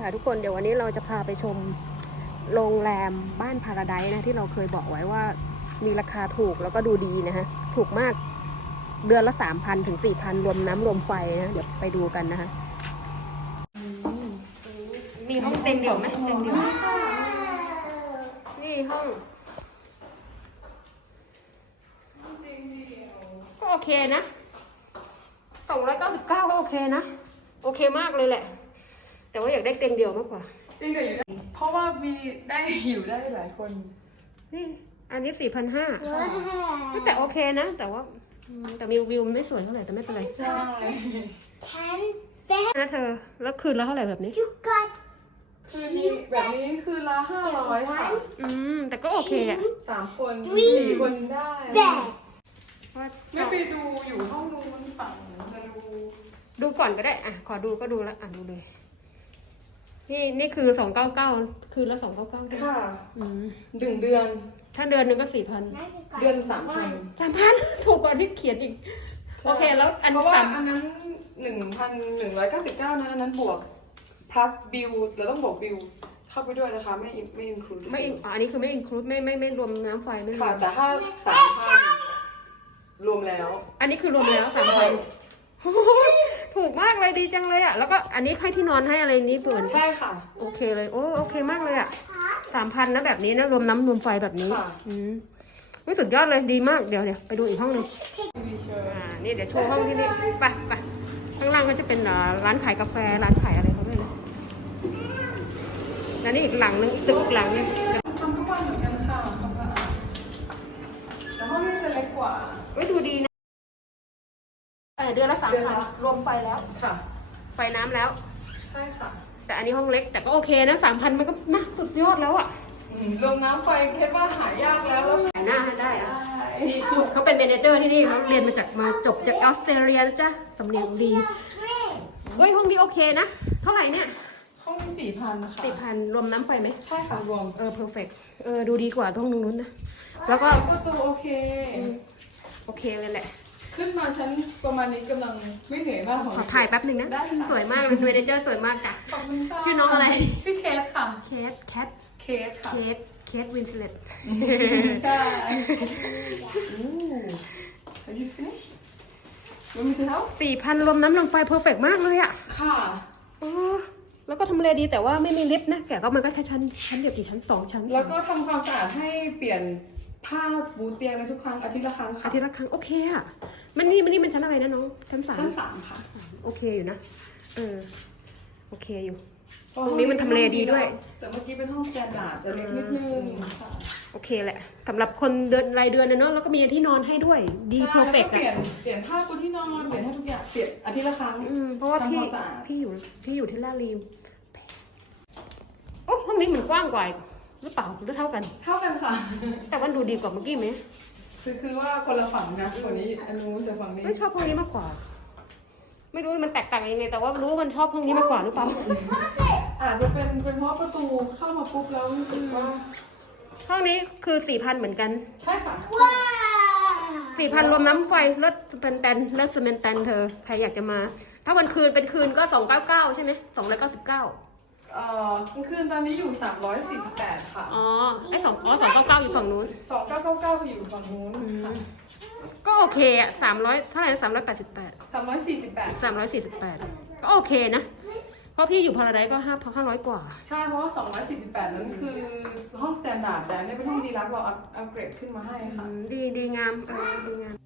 ค่ะทุกคนเดี๋ยววันนี้เราจะพาไปชมโรงแรมบ้านพาราไดซ์นะที่เราเคยบอกไว้ว่ามีราคาถูกแล้วก็ดูดีนะฮะถูกมากเดือนละสามพันถึงสี่พันรวมน้ำรวมไฟนะเดี๋ยวไปดูกันนะคะมีห้องเต็มเดียวไหมเต็มเดียวนี่ห้องก็โอเคนะสองร้อยเก้าสิบเก้าก็โอเคนะ โอเคมากเลยแหละ แต่ว่าอยากได้เตียงเดียวมากกว่า จริงเดี๋ยวอยู่ได้เพราะว่ามีได้อยู่ได้หลายคน นี่ อันนี้สี่พันห้าแต่โอเคนะ แต่ว่าอืมแต่วิววิวมันไม่สวยเท่าไหร่แต่ไม่เป็นไรใช่ Ten bed นะเธอ แล้วคืนละเท่าไหร่แบบนี้ you got คือนี้แบบนี้คือละห้าร้อยค่ะอืม แต่ก็โอเคอะสามคน Three สี่คนได้ bed ว่าไม่ไปดูอยู่ห้องนู้นฝั่งมาดูดูก่อนก็ได้ อะ ขอดูก็ดูแล้วอะดูเลย นี่นี่คือสองเก้าเก้าคืนละสองเก้าเก้าค่ะอืมหนึ่งเดือน ถ้าเดือนหนึ่งก็สี่พันเดือนสามพันสามพันถูกกว่าที่เขียนอีก โอเคแล้วอันเพราะว่าสามอันนั้นหนึ่งพันหนึ่งร้อยเก้าสิบเก้านะอันนั้นบวก plus bill เราต้องบวก bill เข้าไปด้วยนะคะ ไม่ in- ไม่ include ไม่อะอันนี้คือไม่อินคลูดไม่ไม่ไม่รวมน้ำไฟไม่รวค่ะมแต่ถ้าสามพันรวมแล้ว อันนี้คือรวมแล้วสามพัน ถูกมากเลยดีจังเลยอะ แล้วก็อันนี้ให้ที่นอนให้อะไรนี้เปิดใช่ค่ะ โอเคเลย โอ้โอเคมากเลยอะสามพันนะแบบนี้นะรวมน้ำรวมไฟแบบนี้ ค่ะ อืมอุ๊ยสุดยอดเลยดีมากเดี๋ยวเดี๋ยวไปดูอีกห้องหนึงมีเชิญอ่า นี่เดี๋ยวโชว์ห้องที่นี่ ไปไปข้างล่างก็จะเป็นเอ่อร้านขายกาแฟ ร้านขายอะไรเขาด้วยนะแล้วนี่อีกหลังนึงอีกตึกอีกหลังนึงทำทุกวันเหมือนกันค่ะความสะอาดแต่ห้องนี้จะเล็กกว่า เอ้ยดูดีนะเออ เดือนละสามเดือนพันละรวมไฟแล้ว ค่ะ ไฟน้ำแล้ว ใช่ค่ะ แต่อันนี้ห้องเล็กแต่ก็โอเคนะสามพันมันก็นะสุดยอดแล้วอะอืมรวมน้ำไฟเคสว่าหายากแล้วแล้วหน้าให้ได้อะได้เขาเป็นเมเนเจอร์ที่นี่เขาเรียนมาจากมาจบจากออสเตรเลียนะจ๊ะสำเนียงดีเฮ้ยห้องนี้โอเคนะ เท่าไหร่เนี่ยห้องนี้สี่พันนะคะสี่พันรวมน้ำไฟไหมใช่ค่ะรวมเออเพอร์เฟกเออดูดีกว่าห้องนู้นนะแล้วก็ประตูโอเค โอเคเลยแหละ ขึ้นมาชั้นประมาณนี้กำลังไม่เหนื่อยมากของขอถ่ายแป๊บหนึ่งนะ ได้ค่ะสวยมากเลยเมเนเจอร์สวยมากจ้ะ ขอบคุณค่ะชื่อน้องอะไร ชื่อเคสค่ะ เคทแคท เคสค่ะ เคทเคทวินสเลตใช่ Ooh. Have you finished? Want me to help? สี่พันรวมน้ำรวมไฟเพอร์เฟกมากเลยอะค่ะเออแล้วก็ทำเลดีแต่ว่าไม่มีลิฟต์นะแต่ก็มันก็แค่ชั้นชั้นเดียวกี่ชั้นสองชั้นแล้วก็ทำความสะอาดให้เปลี่ยน ผ้าปูเตียงในทุกครั้งอาทิตย์ละครั้งอาค่ะทิตย์ละครั้งโอเคอะมันนี่มันนี่มันชั้นอะไรนะน้องชั้นสามชั้นสามค่ะ โอเคอยู่นะเออโอเคอยู่ตรงนี้มันทำเลดีด้วย แต่เมื่อกี้เป็นห้องสแตนดาร์ดจะเล็กนิดนึงค่ะโอเคแหละสำหรับคนเดินรายเดือนนะเนาะแล้วก็มีที่นอนให้ด้วย ดีเพอร์เฟกใช่แล้วอะเปลี่ยนเปลี่ยนผ้าปูที่นอนเปลี่ยนให้ทุกอย่างเปลี่ยนอาทิตย์ละครั้งอืมเพราะว่าพี่ทำความสะอาดพี่อยู่พี่อยู่ที่ลาดลีโอ้ห้องนี้มันกว้างกว่าอีก หรือเปล่าหรือเท่ากัน เท่ากันค่ะ แต่ว่าดูดีกว่าเมื่อกี้ไหมคือคือว่าคนละฝั่งนะฝั่งนี้อันนู้นแต่ฝั่งนี้ไม่ชอบห้องนี้มากกว่า ไม่รู้มันแตกต่างยังไงแต่ว่ารู้ว่ามันชอบห้องนี้มากกว่าหรือเปล่าอาจจะเป็นเป็นเพราะประตูเข้ามาปุ๊บแล้วรู้สึกว่าห้องนี้คือสี่พันเหมือนกัน ใช่ค่ะ Wow. สี่พันรวมน้ำไฟรถเป็นแตนรถสเมนแตนเธอใครอยากจะมา ถ้าวันคืนเป็นคืนก็สองเก้าเก้าใช่ไหมสองร้อยเก้าสิบเก้า เอ่อกลางคืนตอนนี้อยู่ 348 ค่ะ อ๋อ ไอสองอ๋อสองเก้าเก้าอยู่ฝั่งนู้น 2999อยู่ฝั่งนู้นค่ะก็โอเคอะสามร้อยเท่าไหร่สามร้อยแปดสิบแปด348 สามร้อยสี่สิบแปดก็โอเคนะ เพราะพี่อยู่พาราไดซ์ก็ห้าห้าร้อยกว่า ใช่เพราะว่า248 นั้นคือห้องสแตนดาร์ดแต่อันนี้เป็นห้องดีลักซ์เราอัพอัปเกรดขึ้นมาให้ค่ะ ดีดีงามเออดีงาม